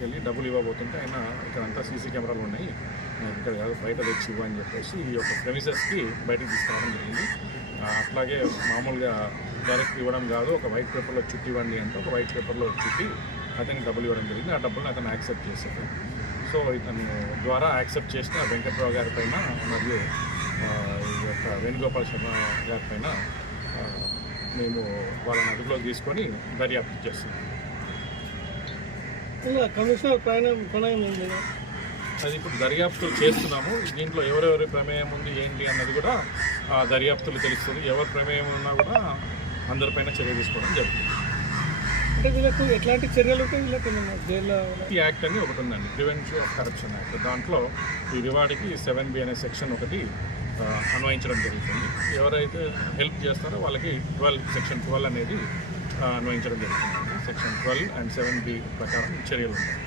తీసుకెళ్ళి డబ్బులు ఇవ్వబోతుంటే ఆయన ఇక్కడంతా సీసీ కెమెరాలు ఉన్నాయి, ఇక్కడ కాదు బయట తెచ్చి ఇవ్వని చెప్పేసి ఈ యొక్క ప్రెమిసెస్కి బయటకు తీసుకురావడం జరిగింది. అట్లాగే మామూలుగా డైరెక్ట్ ఇవ్వడం కాదు, ఒక వైట్ పేపర్లో చుట్టి ఇవ్వండి అంటే ఒక వైట్ పేపర్లో చుట్టి అతనికి డబ్బులు ఇవ్వడం జరిగింది. ఆ డబ్బులను అతను యాక్సెప్ట్ చేశాడు. సో ఇతను ద్వారా యాక్సెప్ట్ చేసిన వెంకట్రావు గారి పైన మరియు ఈ యొక్క వేణుగోపాల్ శర్మ గారి పైన మేము వాళ్ళని అదుపులోకి తీసుకొని దర్యాప్తు చేస్తున్నాం. అది ఇప్పుడు దర్యాప్తులు చేస్తున్నాము. దీంట్లో ఎవరెవరి ప్రమేయం ఉంది ఏంటి అన్నది కూడా దర్యాప్తులు తెలుస్తుంది. ఎవరి ప్రమేయం ఉన్నా కూడా అందరిపైన చర్య తీసుకోవడం జరుగుతుంది. అంటే వీళ్ళకు ఎట్లాంటి చర్యలు ఉంటాయి? వీళ్ళకి జైల్లో ఈ యాక్ట్ అని ఒకటి ఉందండి, ప్రివెన్షన్ ఆఫ్ కరప్షన్ యాక్ట్. దాంట్లో ఈ రివార్డ్కి 7B అనే సెక్షన్ ఒకటి అన్వయించడం జరుగుతుంది. ఎవరైతే హెల్ప్ చేస్తారో వాళ్ళకి సెక్షన్ 12 అనేది అన్వయించడం జరుగుతుంది. సెక్షన్ 12 అండ్ 7B ప్రకారం చర్యలు ఉంటాయి.